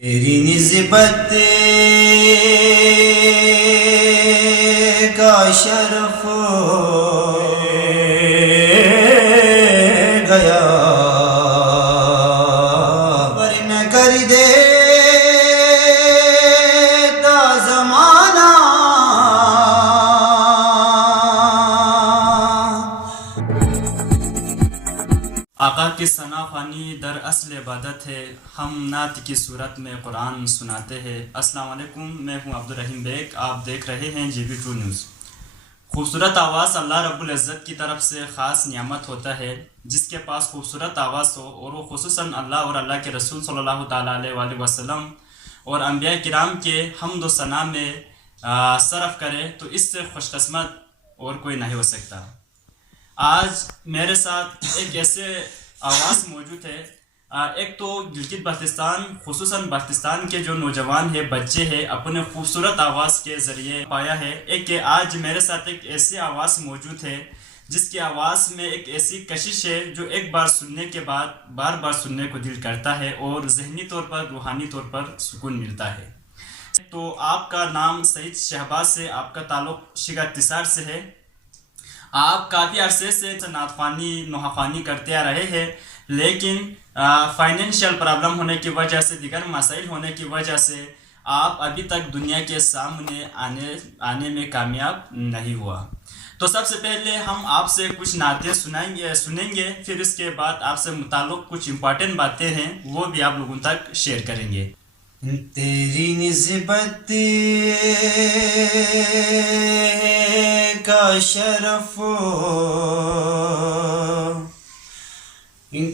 تیری نسبت کا شرف گیا ورنہ کر دیتا زمانہ آقا کی ثنا خوانی در اصل عبادت ہے، ہم نعت کی صورت میں قرآن سناتے ہیں۔ السلام علیکم، میں ہوں عبدالرحیم بیگ، آپ دیکھ رہے ہیں GB2 نیوز۔ خوبصورت آواز اللہ رب العزت کی طرف سے خاص نعمت ہوتا ہے۔ جس کے پاس خوبصورت آواز ہو اور وہ خصوصاً اللہ اور اللہ کے رسول صلی اللہ تعالیٰ علیہ وآلہ وسلم اور انبیاء کرام کے حمد و ثنا میں صرف کرے تو اس سے خوش قسمت اور کوئی نہیں ہو سکتا۔ آج میرے ساتھ ایک ایسے آواز موجود ہے، ایک تو گلگت بلتستان خصوصاً بلتستان کے جو نوجوان ہیں، بچے ہیں، اپنے خوبصورت آواز کے ذریعے پایا ہے۔ ایک کہ آج میرے ساتھ ایک ایسی آواز موجود ہے جس کی آواز میں ایک ایسی کشش ہے جو ایک بار سننے کے بعد بار بار سننے کو دل کرتا ہے اور ذہنی طور پر روحانی طور پر سکون ملتا ہے۔ تو آپ کا نام سعید شہباز سے، آپ کا تعلق شگا تسار سے ہے۔ آپ کافی عرصے سے نعت خوانی نوحہ خوانی کرتے آ رہے ہیں، لیکن فائنینشیل پرابلم ہونے کی وجہ سے، دیگر مسائل ہونے کی وجہ سے آپ ابھی تک دنیا کے سامنے آنے میں کامیاب نہیں ہوا۔ تو سب سے پہلے ہم آپ سے کچھ نعتیں سنیں گے، پھر اس کے بعد آپ سے متعلق کچھ امپورٹنٹ باتیں ہیں وہ بھی آپ لوگوں تک شیئر کریں گے۔ تیری نسبت کا شرف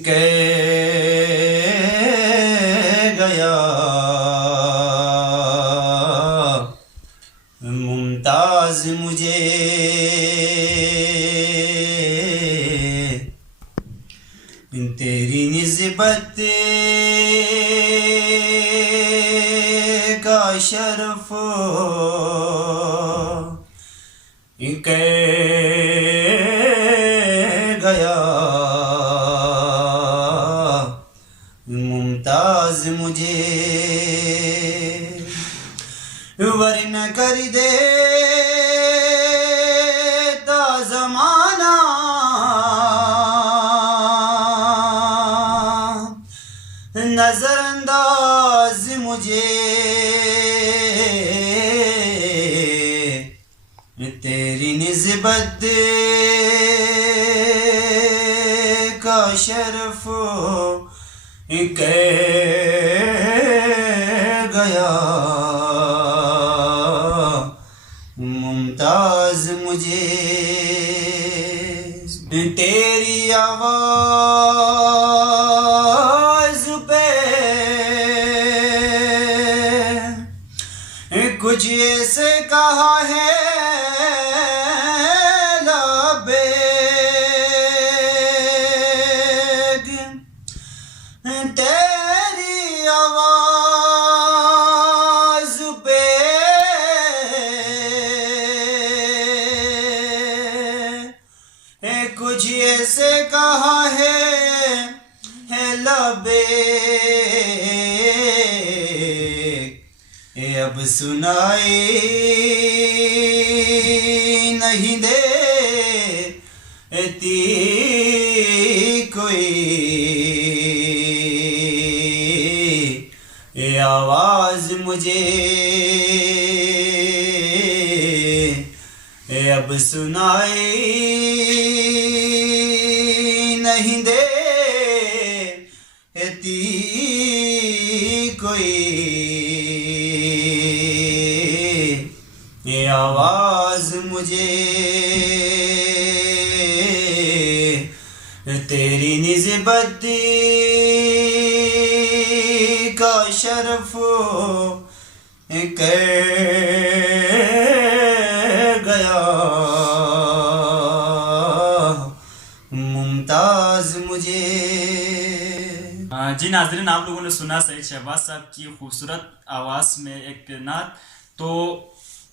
گیا ممتاز مجھے تیری نسبت کا شرف گیا ممتاز مجھے ورنہ کر دیتا زمانہ نظر انداز مجھے تیری نسبت کا شرف گیا ممتاز مجھے تیری آواز پہ کچھ ایسے کہا ہے تیری آواز پہ کچھ ایسے کہا ہے لبیک اب سنائی نہیں دیتی کوئی آواز مجھے اب سنائی نہیں دیتی کوئی آواز مجھے تیری نسبت کا شرف گیا ممتاز مجھے۔ جی ناظرین، آپ لوگوں نے سنا سعید شہباز صاحب کی خوبصورت آواز میں ایک نعت۔ تو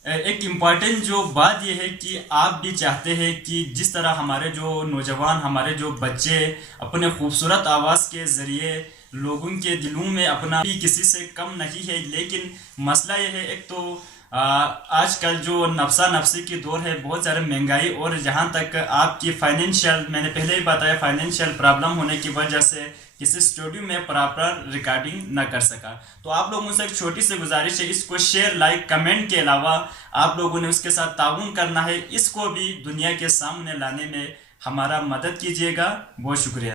ایک امپورٹنٹ جو بات یہ ہے کہ آپ بھی چاہتے ہیں کہ جس طرح ہمارے جو نوجوان، ہمارے جو بچے اپنے خوبصورت آواز کے ذریعے لوگوں کے دلوں میں اپنا بھی کسی سے کم نہیں ہے، لیکن مسئلہ یہ ہے ایک تو آج کل جو نفسا نفسی کی دور ہے، بہت زیادہ مہنگائی، اور جہاں تک آپ کی فائنینشیل، میں نے پہلے ہی بتایا، فائنینشیل پرابلم ہونے کی وجہ سے کسی اسٹوڈیو میں پراپر ریکارڈنگ نہ کر سکا. تو آپ لوگوں سے ایک چھوٹی سی گزارش ہے، اس کو شیئر، لائک، کمنٹ کے علاوہ آپ لوگوں نے اس کے ساتھ تعاون کرنا ہے، اس کو بھی دنیا کے سامنے لانے میں ہمارا مدد کیجیے گا. بہت شکریہ.